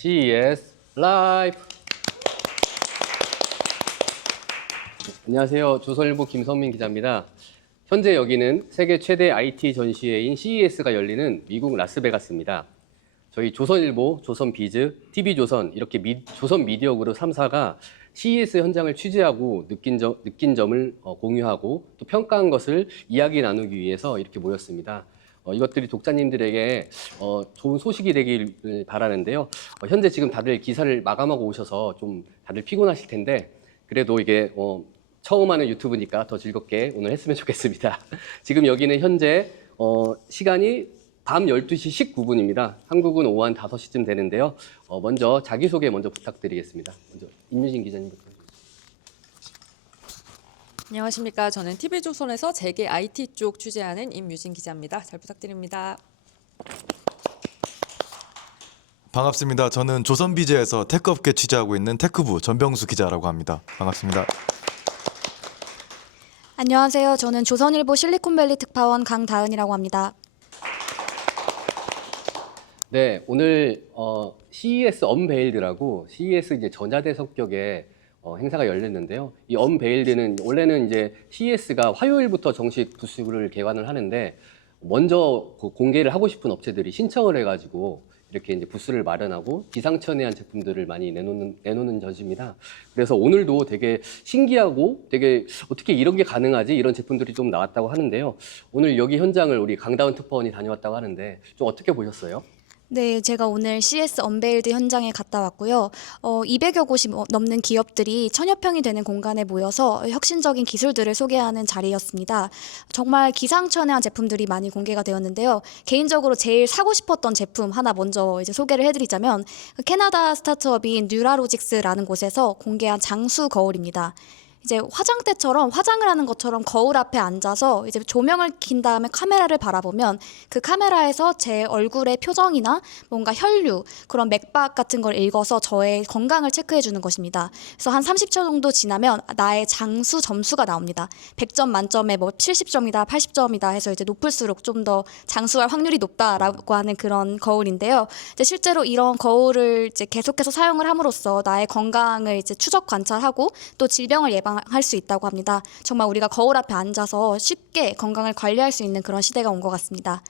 CES 라이브. 안녕하세요. 조선일보 김선민 기자입니다. 현재 여기는 세계 최대 IT 전시회인 CES가 열리는 미국 라스베가스입니다. 저희 조선일보, 조선비즈, TV조선 이렇게 조선 미디어 그룹 3사가 CES 현장을 취재하고 느낀 점을 공유하고 또 평가한 것을 이야기 나누기 위해서 이렇게 모였습니다. 이것들이 독자님들에게 좋은 소식이 되길 바라는데요. 현재 지금 다들 기사를 마감하고 오셔서 좀 다들 피곤하실 텐데 그래도 이게 처음 하는 유튜브니까 더 즐겁게 오늘 했으면 좋겠습니다. 지금 여기는 현재 시간이 밤 12시 19분입니다. 한국은 오후 한 5시쯤 되는데요. 먼저 자기소개 먼저 부탁드리겠습니다. 먼저 임유진 기자님부터. 안녕하십니까. 저는 TV조선에서 재계 IT 쪽 취재하는 임유진 기자입니다. 잘 부탁드립니다. 반갑습니다. 저는 조선비즈에서 테크업계 취재하고 있는 테크부 전병수 기자라고 합니다. 반갑습니다. 안녕하세요. 저는 조선일보 실리콘밸리 특파원 강다은이라고 합니다. 네, 오늘 CES 언베일드라고 CES 이제 전야대 성격의 행사가 열렸는데요. 이 언베일드는 원래는 이제 CES가 화요일부터 정식 부스를 개관을 하는데 먼저 공개를 하고 싶은 업체들이 신청을 해가지고 이렇게 이제 부스를 마련하고 기상천외한 제품들을 많이 내놓는 전시입니다. 그래서 오늘도 되게 신기하고 되게 어떻게 이런 게 가능하지? 이런 제품들이 좀 나왔다고 하는데요. 오늘 여기 현장을 우리 강다은 특파원이 다녀왔다고 하는데 좀 어떻게 보셨어요? 네, 제가 오늘 CS 언베일드 현장에 갔다 왔고요. 200여 곳이 넘는 기업들이 천여 평이 되는 공간에 모여서 혁신적인 기술들을 소개하는 자리였습니다. 정말 기상천외한 제품들이 많이 공개가 되었는데요. 개인적으로 제일 사고 싶었던 제품 하나 먼저 이제 소개를 해드리자면 캐나다 스타트업인 뉴라로직스라는 곳에서 공개한 장수 거울입니다. 이제 화장대처럼 화장을 하는 것처럼 거울 앞에 앉아서 이제 조명을 킨 다음에 카메라를 바라보면 그 카메라에서 제 얼굴의 표정이나 뭔가 혈류, 그런 맥박 같은 걸 읽어서 저의 건강을 체크해 주는 것입니다. 그래서 한 30초 정도 지나면 나의 장수 점수가 나옵니다. 100점 만점에 뭐 70점이다, 80점이다 해서 이제 높을수록 좀 더 장수할 확률이 높다라고 하는 그런 거울인데요. 이제 실제로 이런 거울을 이제 계속해서 사용을 함으로써 나의 건강을 이제 추적 관찰하고 또 질병을 예방할 수 있다고 합니다. 정말 우리가 거울 앞에 앉아서 쉽게 건강을 관리할 수 있는 그런 시대가 온 것 같습니다.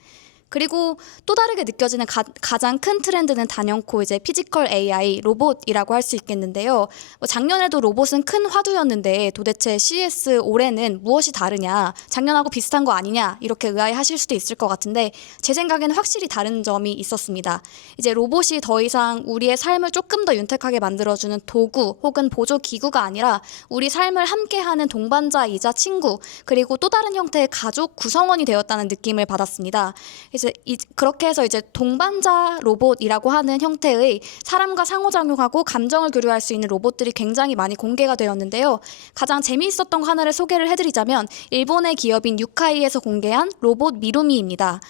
그리고 또 다르게 느껴지는 가장 큰 트렌드는 단연코 이제 피지컬 AI, 로봇이라고 할 수 있겠는데요. 작년에도 로봇은 큰 화두였는데 도대체 CES 올해는 무엇이 다르냐, 작년하고 비슷한 거 아니냐 이렇게 의아해하실 수도 있을 것 같은데 제 생각에는 확실히 다른 점이 있었습니다. 이제 로봇이 더 이상 우리의 삶을 조금 더 윤택하게 만들어주는 도구 혹은 보조 기구가 아니라 우리 삶을 함께하는 동반자이자 친구, 그리고 또 다른 형태의 가족 구성원이 되었다는 느낌을 받았습니다. 이제 그렇게 해서 이제 동반자 로봇이라고 하는 형태의 사람과 상호작용하고 감정을 교류할 수 있는 로봇들이 굉장히 많이 공개가 되었는데요. 가장 재미있었던 거 하나를 소개를 해드리자면 일본의 기업인 유카이에서 공개한 로봇 미루미입니다.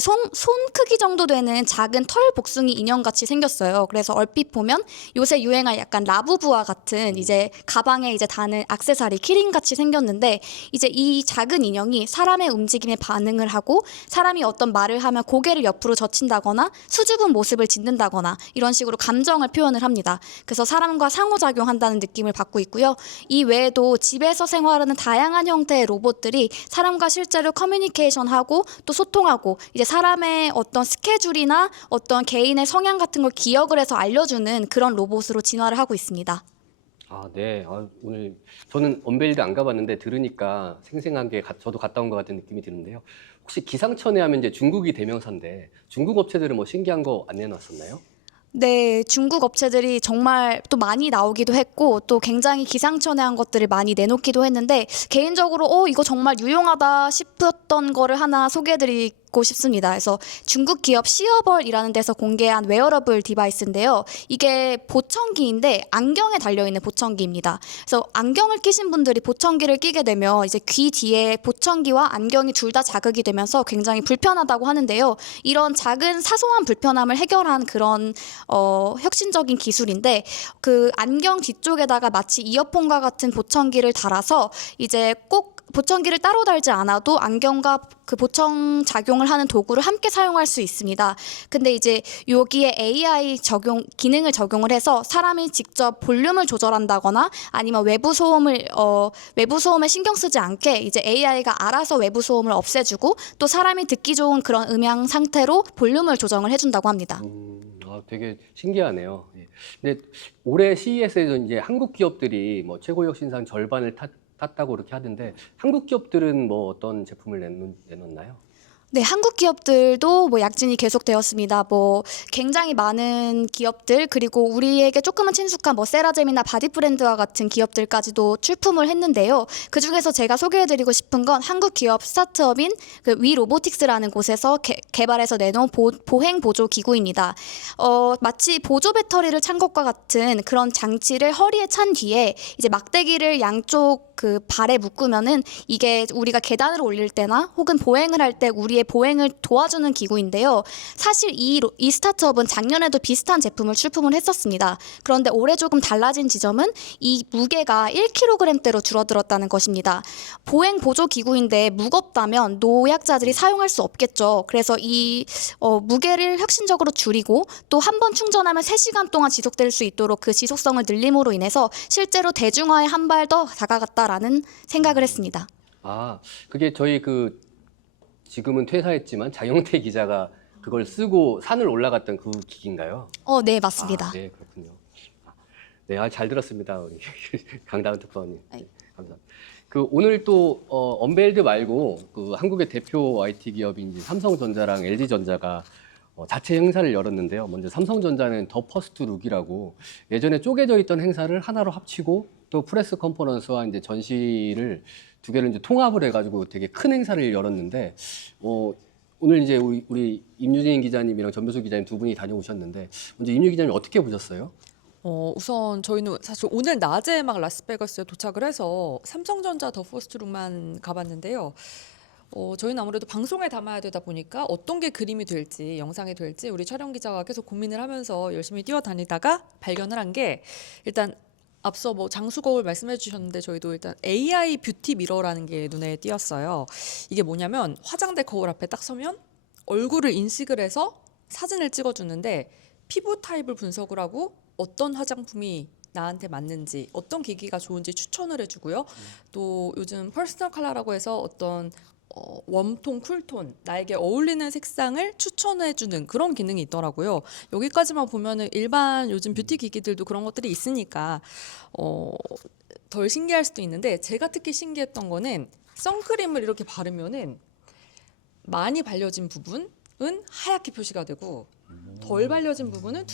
손 크기 정도 되는 작은 털 복숭이 인형같이 생겼어요. 그래서 얼핏 보면 요새 유행할 약간 라부부와 같은 이제 가방에 이제 다는 액세서리 키링같이 생겼는데 이제 이 작은 인형이 사람의 움직임에 반응을 하고 사람이 어떤 말을 하면 고개를 옆으로 젖힌다거나 수줍은 모습을 짓는다거나 이런 식으로 감정을 표현을 합니다. 그래서 사람과 상호작용한다는 느낌을 받고 있고요. 이 외에도 집에서 생활하는 다양한 형태의 로봇들이 사람과 실제로 커뮤니케이션하고 또 소통하고 이제 사람의 어떤 스케줄이나 어떤 개인의 성향 같은 걸 기억을 해서 알려주는 그런 로봇으로 진화를 하고 있습니다. 아, 네. 오늘 저는 언베일드 안 가봤는데 들으니까 생생한 게 저도 갔다 온 것 같은 느낌이 드는데요. 혹시 기상천외 하면 이제 중국이 대명사인데 중국 업체들은 뭐 신기한 거 안 내놨었나요? 네, 중국 업체들이 정말 또 많이 나오기도 했고 또 굉장히 기상천외한 것들을 많이 내놓기도 했는데 개인적으로 이거 정말 유용하다 싶었던 거를 하나 소개해드리고 싶습니다. 그래서 중국 기업 시어벌이라는 데서 공개한 웨어러블 디바이스인데요. 이게 보청기인데 안경에 달려있는 보청기입니다. 그래서 안경을 끼신 분들이 보청기를 끼게 되면 이제 귀 뒤에 보청기와 안경이 둘 다 자극이 되면서 굉장히 불편하다고 하는데요. 이런 작은 사소한 불편함을 해결한 그런 혁신적인 기술인데 그 안경 뒤쪽에다가 마치 이어폰과 같은 보청기를 달아서 이제 꼭 보청기를 따로 달지 않아도 안경과 그 보청 작용을 하는 도구를 함께 사용할 수 있습니다. 근데 이제 여기에 AI 기능을 적용을 해서 사람이 직접 볼륨을 조절한다거나 아니면 외부 소음에 신경 쓰지 않게 이제 AI가 알아서 외부 소음을 없애주고 또 사람이 듣기 좋은 그런 음향 상태로 볼륨을 조정을 해준다고 합니다. 되게 신기하네요. 예. 근데 올해 CES에서 이제 한국 기업들이 뭐 최고 혁신상 절반을 탔다고 그렇게 하던데 한국 기업들은 뭐 어떤 제품을 내놓나요? 네, 한국 기업들도 뭐 약진이 계속되었습니다. 뭐 굉장히 많은 기업들 그리고 우리에게 조금은 친숙한 뭐 세라젬이나 바디브랜드와 같은 기업들까지도 출품을 했는데요. 그 중에서 제가 소개해드리고 싶은 건 한국 기업 스타트업인 그 위로보틱스라는 곳에서 개발해서 내놓은 보행 보조 기구입니다. 마치 보조 배터리를 찬 것과 같은 그런 장치를 허리에 찬 뒤에 이제 막대기를 양쪽 그 발에 묶으면은 이게 우리가 계단을 올릴 때나 혹은 보행을 할 때 우리의 보행을 도와주는 기구인데요. 사실 이 스타트업은 작년에도 비슷한 제품을 출품을 했었습니다. 그런데 올해 조금 달라진 지점은 이 무게가 1kg대로 줄어들었다는 것입니다. 보행 보조 기구인데 무겁다면 노약자들이 사용할 수 없겠죠. 그래서 이 무게를 혁신적으로 줄이고 또 한 번 충전하면 3시간 동안 지속될 수 있도록 그 지속성을 늘림으로 인해서 실제로 대중화에 한 발 더 다가갔다라는 생각을 했습니다. 그게 저희 지금은 퇴사했지만 장영태 기자가 그걸 쓰고 산을 올라갔던 그 기기인가요? 네, 맞습니다. 네, 그렇군요. 네, 잘 들었습니다. 우리 강다은 특파원님. 네, 감사합니다. 오늘 또 언베일드 말고 한국의 대표 IT 기업인 이제 삼성전자랑 LG전자가 자체 행사를 열었는데요. 먼저 삼성전자는 더 퍼스트 룩이라고 예전에 쪼개져 있던 행사를 하나로 합치고 또 프레스 컨퍼런스와 이제 전시를 두 개를 이제 통합을 해가지고 되게 큰 행사를 열었는데 오늘 이제 우리 임유진 기자님이랑 전묘수 기자님 두 분이 다녀오셨는데 먼저 임유 기자님 어떻게 보셨어요? 우선 저희는 사실 오늘 낮에 막 라스베가스에 도착을 해서 삼성전자 더 퍼스트룩만 가봤는데요. 저희는 아무래도 방송에 담아야 되다 보니까 어떤 게 그림이 될지 영상이 될지 우리 촬영 기자가 계속 고민을 하면서 열심히 뛰어다니다가 발견을 한 게 일단 앞서 뭐 장수 거울 말씀해 주셨는데 저희도 일단 AI 뷰티 미러라는 게 눈에 띄었어요. 이게 뭐냐면 화장대 거울 앞에 딱 서면 얼굴을 인식을 해서 사진을 찍어주는데 피부 타입을 분석을 하고 어떤 화장품이 나한테 맞는지 어떤 기기가 좋은지 추천을 해주고요. 또 요즘 퍼스널 컬러라고 해서 어떤 웜톤, 쿨톤, 나에게 어울리는 색상을 추천해주는 그런 기능이 있더라고요. 여기까지만 보면은 일반 요즘 뷰티 기기들도 그런 것들이 있으니까 덜 신기할 수도 있는데 제가 특히 신기했던 거는 선크림을 이렇게 바르면은 많이 발려진 부분은 하얗게 표시가 되고 덜 발려진 부분은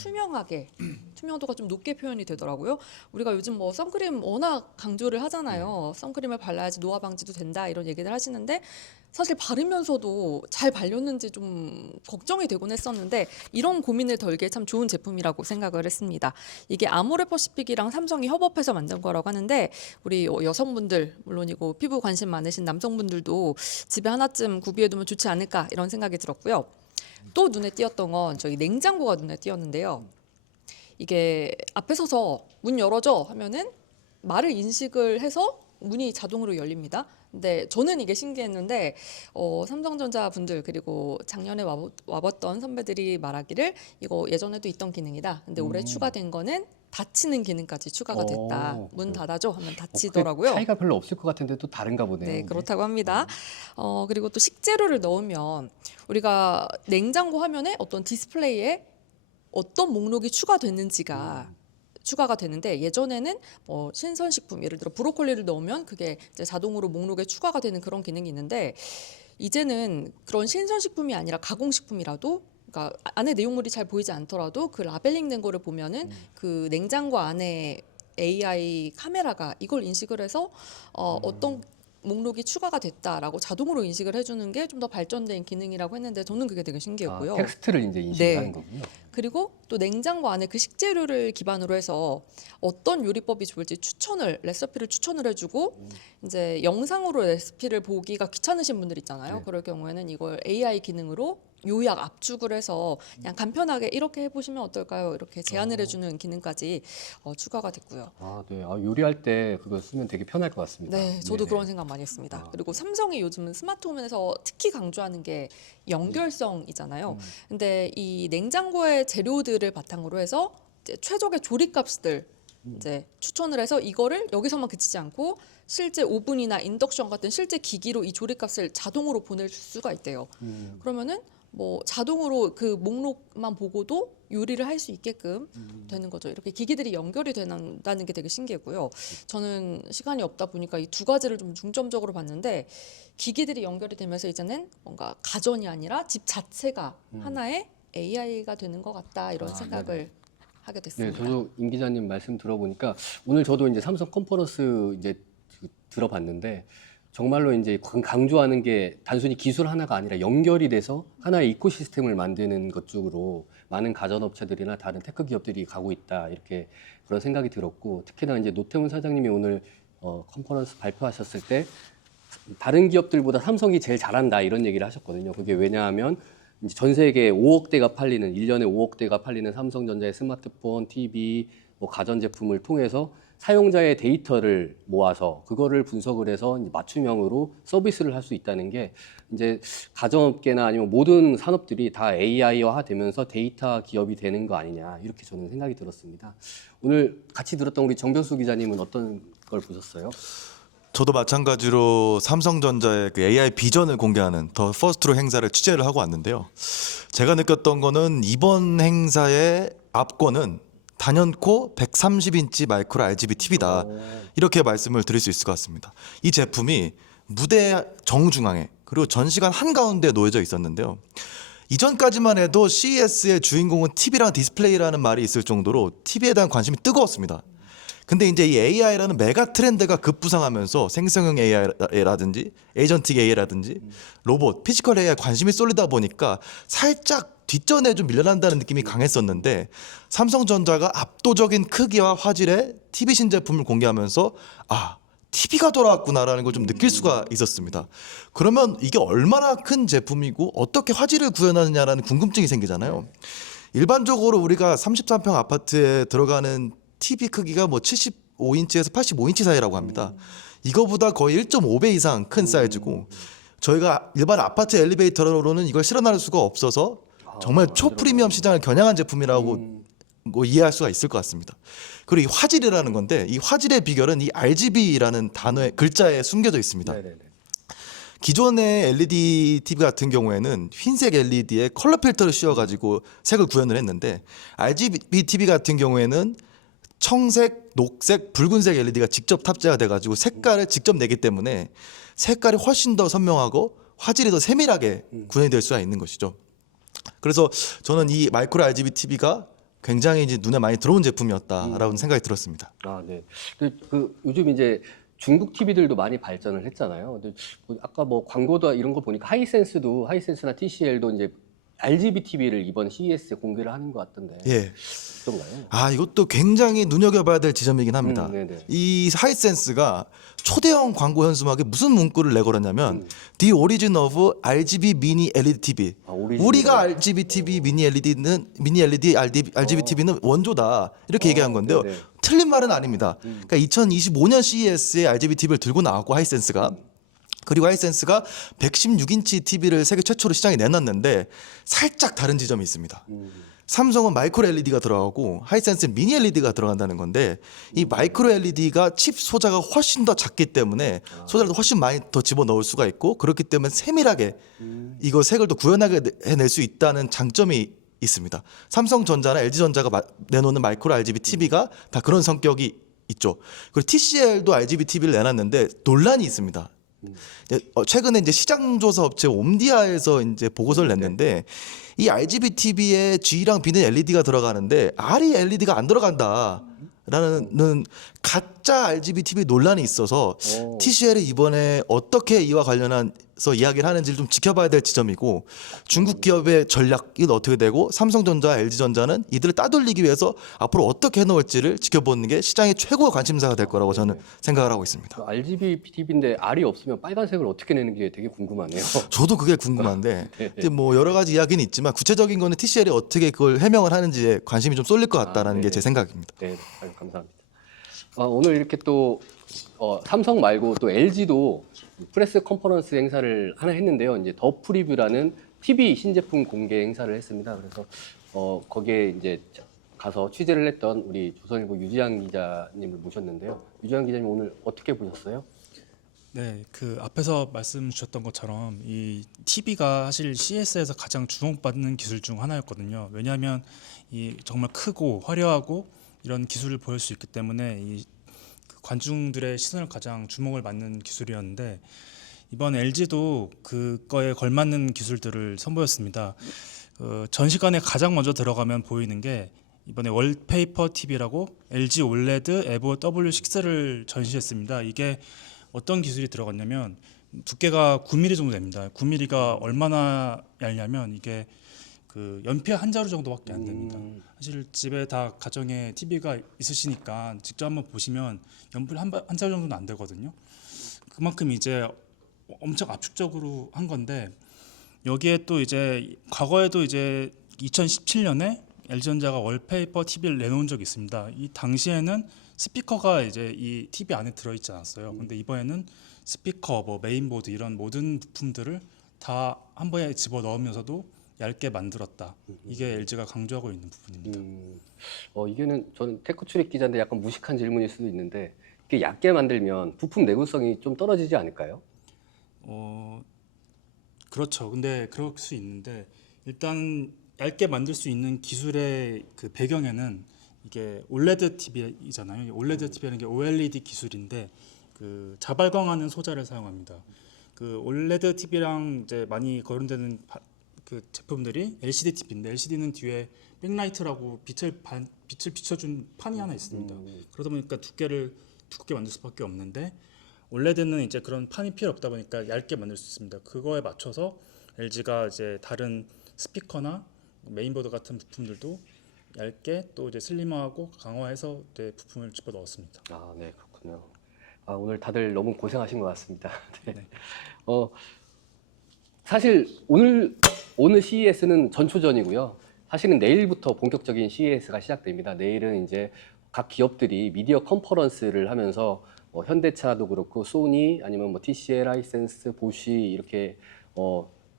투명도가 좀 높게 표현이 되더라고요. 우리가 요즘 뭐 선크림 워낙 강조를 하잖아요. 선크림을 발라야지 노화 방지도 된다 이런 얘기들 하시는데 사실 바르면서도 잘 발렸는지 좀 걱정이 되곤 했었는데 이런 고민을 덜게 참 좋은 제품이라고 생각을 했습니다. 이게 아모레퍼시픽이랑 삼성이 협업해서 만든 거라고 하는데 우리 여성분들 물론이고 피부 관심 많으신 남성분들도 집에 하나쯤 구비해두면 좋지 않을까 이런 생각이 들었고요. 또 눈에 띄었던 건 저희 냉장고가 눈에 띄었는데요. 이게 앞에 서서 문 열어줘 하면은 말을 인식을 해서 문이 자동으로 열립니다. 근데 저는 이게 신기했는데 삼성전자 분들 그리고 작년에 와봤던 선배들이 말하기를 이거 예전에도 있던 기능이다. 근데 올해 추가된 거는 닫히는 기능까지 추가가 됐다. 문 닫아줘 하면 닫히더라고요. 차이가 별로 없을 것 같은데 또 다른가 보네요. 네, 그렇다고 합니다. 그리고 또 식재료를 넣으면 우리가 냉장고 화면에 어떤 디스플레이에 어떤 목록이 추가됐는지가 추가가 되는데 예전에는 뭐 신선식품 예를 들어 브로콜리를 넣으면 그게 이제 자동으로 목록에 추가가 되는 그런 기능이 있는데 이제는 그런 신선식품이 아니라 가공식품이라도 그러니까 안에 내용물이 잘 보이지 않더라도 그 라벨링 된 거를 보면은 그 냉장고 안에 AI 카메라가 이걸 인식을 해서 어떤 목록이 추가가 됐다라고 자동으로 인식을 해주는 게 좀 더 발전된 기능이라고 했는데 저는 그게 되게 신기했고요. 텍스트를 이제 인식하는 거군요. 그리고 또 냉장고 안에 그 식재료를 기반으로 해서 어떤 요리법이 좋을지 레시피를 추천을 해주고 이제 영상으로 레시피를 보기가 귀찮으신 분들 있잖아요. 네. 그럴 경우에는 이걸 AI 기능으로 요약 압축을 해서 그냥 간편하게 이렇게 해보시면 어떨까요? 이렇게 제안을 해주는 기능까지 추가가 됐고요. 아, 네. 아, 요리할 때 그거 쓰면 되게 편할 것 같습니다. 네, 저도 네네. 그런 생각 많이 했습니다. 아, 그리고 삼성이 요즘은 스마트홈에서 특히 강조하는 게 연결성이잖아요. 근데 이 냉장고의 재료들을 바탕으로 해서 이제 최적의 조립값들 이제 추천을 해서 이거를 여기서만 그치지 않고 실제 오븐이나 인덕션 같은 실제 기기로 이 조립값을 자동으로 보낼 수가 있대요. 그러면은 뭐 자동으로 그 목록만 보고도 요리를 할 수 있게끔 되는 거죠. 이렇게 기기들이 연결이 된다는 게 되게 신기했고요. 저는 시간이 없다 보니까 이 두 가지를 좀 중점적으로 봤는데 기기들이 연결이 되면서 이제는 뭔가 가전이 아니라 집 자체가 하나의 AI가 되는 것 같다 이런 아, 생각을 네네. 하게 네, 됐습니다. 저도 임 기자님 말씀 들어보니까 오늘 저도 이제 삼성 컨퍼런스 이제 들어봤는데 정말로 이제 강조하는 게 단순히 기술 하나가 아니라 연결이 돼서 하나의 이코시스템을 만드는 것 쪽으로 많은 가전업체들이나 다른 테크 기업들이 가고 있다 이렇게 그런 생각이 들었고 특히나 이제 노태훈 사장님이 오늘 컨퍼런스 발표하셨을 때 다른 기업들보다 삼성이 제일 잘한다 이런 얘기를 하셨거든요. 그게 왜냐하면 이제 전 세계에 5억 대가 팔리는 1년에 5억 대가 팔리는 삼성전자의 스마트폰, TV, 뭐 가전제품을 통해서 사용자의 데이터를 모아서 그거를 분석을 해서 이제 맞춤형으로 서비스를 할 수 있다는 게 이제 가전업계나 아니면 모든 산업들이 다 AI화 되면서 데이터 기업이 되는 거 아니냐 이렇게 저는 생각이 들었습니다. 오늘 같이 들었던 우리 정병수 기자님은 어떤 걸 보셨어요? 저도 마찬가지로 삼성전자의 그 AI 비전을 공개하는 더 퍼스트로 행사를 취재를 하고 왔는데요. 제가 느꼈던 거는 이번 행사의 압권은 단연코 130인치 마이크로 RGB TV다. 이렇게 말씀을 드릴 수 있을 것 같습니다. 이 제품이 무대 정중앙에 그리고 전시관 한가운데에 놓여져 있었는데요. 이전까지만 해도 CES의 주인공은 TV랑 디스플레이라는 말이 있을 정도로 TV에 대한 관심이 뜨거웠습니다. 근데 이제 이 AI라는 메가 트렌드가 급부상하면서 생성형 AI라든지 에이전틱 AI라든지 로봇, 피지컬 AI 관심이 쏠리다 보니까 살짝 뒷전에 좀 밀려난다는 느낌이 강했었는데 삼성전자가 압도적인 크기와 화질의 TV 신제품을 공개하면서 아, TV가 돌아왔구나라는 걸 좀 느낄 수가 있었습니다. 그러면 이게 얼마나 큰 제품이고 어떻게 화질을 구현하느냐라는 궁금증이 생기잖아요. 일반적으로 우리가 33평 아파트에 들어가는 TV 크기가 뭐 75인치에서 85인치 사이라고 합니다. 이거보다 거의 1.5배 이상 큰 사이즈고 저희가 일반 아파트 엘리베이터로는 이걸 실어나를 수가 없어서 정말 초프리미엄 시장을 겨냥한 제품이라고 뭐 이해할 수가 있을 것 같습니다. 그리고 이 화질이라는 건데 이 화질의 비결은 이 RGB라는 단어의 글자에 숨겨져 있습니다. 네네네. 기존의 LED TV 같은 경우에는 흰색 LED에 컬러 필터를 씌워가지고 색을 구현을 했는데 RGB TV 같은 경우에는 청색, 녹색, 붉은색 LED가 직접 탑재가 돼가지고 색깔을 직접 내기 때문에 색깔이 훨씬 더 선명하고 화질이 더 세밀하게 구현이 될 수가 있는 것이죠. 그래서 저는 이 마이크로 RGB TV가 굉장히 이제 눈에 많이 들어온 제품이었다라고 생각이 들었습니다. 아, 네. 그 요즘 이제 중국 TV들도 많이 발전을 했잖아요. 근데 아까 뭐 광고도 이런 거 보니까 하이센스나 TCL도 이제 RGB TV를 이번 CES에 공개를 하는 것 같던데. 예. 어떤가요? 아, 이것도 굉장히 눈여겨봐야 될 지점이긴 합니다. 네네. 이 하이센스가 초대형 광고 현수막에 무슨 문구를 내걸었냐면 The origin of RGB mini LED TV. 아, 오리지널. 우리가 RGB TV mini LED RGB TV는 원조다 이렇게 얘기한 건데요. 네네. 틀린 말은 아닙니다. 그러니까 2025년 CES에 RGB TV를 들고 나왔고 하이센스가 그리고 하이센스가 116인치 TV를 세계 최초로 시장에 내놨는데 살짝 다른 지점이 있습니다. 삼성은 마이크로 LED가 들어가고 하이센스는 미니 LED가 들어간다는 건데 이 마이크로 LED가 칩 소자가 훨씬 더 작기 때문에 소자를 훨씬 많이 더 집어넣을 수가 있고 그렇기 때문에 세밀하게 이거 색을 더 구현하게 해낼 수 있다는 장점이 있습니다. 삼성전자나 LG전자가 내놓는 마이크로 RGB TV가 다 그런 성격이 있죠. 그리고 TCL도 RGB TV를 내놨는데 논란이 있습니다. 최근에 이제 시장 조사 업체 옴디아에서 이제 보고서를 냈는데 이 RGB TV에 G랑 B는 LED가 들어가는데 R이 LED가 안 들어간다라는 가짜 RGB TV 논란이 있어서 TCL이 이번에 어떻게 이와 관련한 이야기를 하는지를 좀 지켜봐야 될 지점이고 중국 기업의 전략이 어떻게 되고 삼성전자, LG전자는 이들을 따돌리기 위해서 앞으로 어떻게 해놓을지를 지켜보는 게 시장의 최고의 관심사가 될 거라고 저는 생각을 하고 있습니다. RGB TV인데 R이 없으면 빨간색을 어떻게 내는 게 되게 궁금하네요. 저도 그게 궁금한데 네. 이제 뭐 여러 가지 이야기는 있지만 구체적인 거는 TCL이 어떻게 그걸 해명을 하는지에 관심이 좀 쏠릴 것 같다라는 게 제 생각입니다. 네, 아유, 감사합니다. 오늘 이렇게 또 삼성 말고 또 LG도 프레스 컨퍼런스 행사를 하나 했는데요. 이제 더 프리뷰라는 TV 신제품 공개 행사를 했습니다. 그래서 거기에 이제 가서 취재를 했던 우리 조선일보 유지한 기자님을 모셨는데요. 유지한 기자님 오늘 어떻게 보셨어요? 네, 그 앞에서 말씀 주셨던 것처럼 이 TV가 사실 CES에서 가장 주목받는 기술 중 하나였거든요. 왜냐하면 이 정말 크고 화려하고 이런 기술을 보일 수 있기 때문에 이 관중들의 시선을 가장 주목을 받는 기술이었는데 이번 LG도 그거에 걸맞는 기술들을 선보였습니다. 전시관에 가장 먼저 들어가면 보이는 게 이번에 월페이퍼 TV라고 LG 올레드 에보 W6를 전시했습니다. 이게 어떤 기술이 들어갔냐면 두께가 9mm 정도 됩니다. 9mm가 얼마나 얇냐면 이게 그 연필 한 자루 정도밖에 안 됩니다. 사실 집에 다 가정에 TV가 있으시니까 직접 한번 보시면 연필 한 자루 정도는 안 되거든요. 그만큼 이제 엄청 압축적으로 한 건데 여기에 또 이제 과거에도 이제 2017년에 LG전자가 월페이퍼 TV를 내놓은 적이 있습니다. 이 당시에는 스피커가 이제 이 TV 안에 들어있지 않았어요. 근데 이번에는 스피커, 뭐 메인보드 이런 모든 부품들을 다 한 번에 집어 넣으면서도 얇게 만들었다. 이게 LG가 강조하고 있는 부분입니다. 이게는 저는 테크 출입 기자인데 약간 무식한 질문일 수도 있는데 이게 얇게 만들면 부품 내구성이 좀 떨어지지 않을까요? 그렇죠. 근데 그럴 수 있는데 일단 얇게 만들 수 있는 기술의 그 배경에는 이게 올레드 TV이잖아요. 올레드 TV라는 게 OLED 기술인데 그 자발광하는 소자를 사용합니다. 그 올레드 TV랑 이제 많이 거론되는 그 제품들이 LCD TV인데 LCD는 뒤에 백라이트라고 빛을 비춰준 판이 하나 있습니다. 그러다 보니까 두께를 두껍게 만들 수밖에 없는데 올레드는 이제 그런 판이 필요 없다 보니까 얇게 만들 수 있습니다. 그거에 맞춰서 LG가 이제 다른 스피커나 메인보드 같은 부품들도 얇게 또 이제 슬림화하고 강화해서 이제 부품을 집어 넣었습니다. 아, 네, 그렇군요. 오늘 다들 너무 고생하신 것 같습니다. 네. 네. 사실 오늘 CES는 전초전이고요. 사실은 내일부터 본격적인 CES가 시작됩니다. 내일은 이제 각 기업들이 미디어 컨퍼런스를 하면서 현대차도 그렇고 소니 아니면 뭐 TCL, 하이센스, 보쉬 이렇게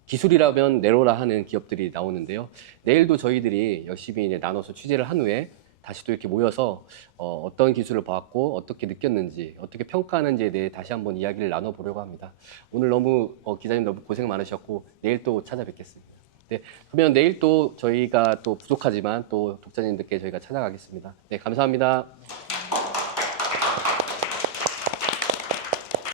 기술이라면 내로라 하는 기업들이 나오는데요. 내일도 저희들이 열심히 이제 나눠서 취재를 한 후에 다시 또 이렇게 모여서 어떤 기술을 봐왔고 어떻게 느꼈는지 어떻게 평가하는지에 대해 다시 한번 이야기를 나눠보려고 합니다. 오늘 너무 기자님 너무 고생 많으셨고 내일 또 찾아뵙겠습니다. 네, 그러면 내일 또 저희가 또 부족하지만 또 독자님들께 저희가 찾아가겠습니다. 네, 감사합니다.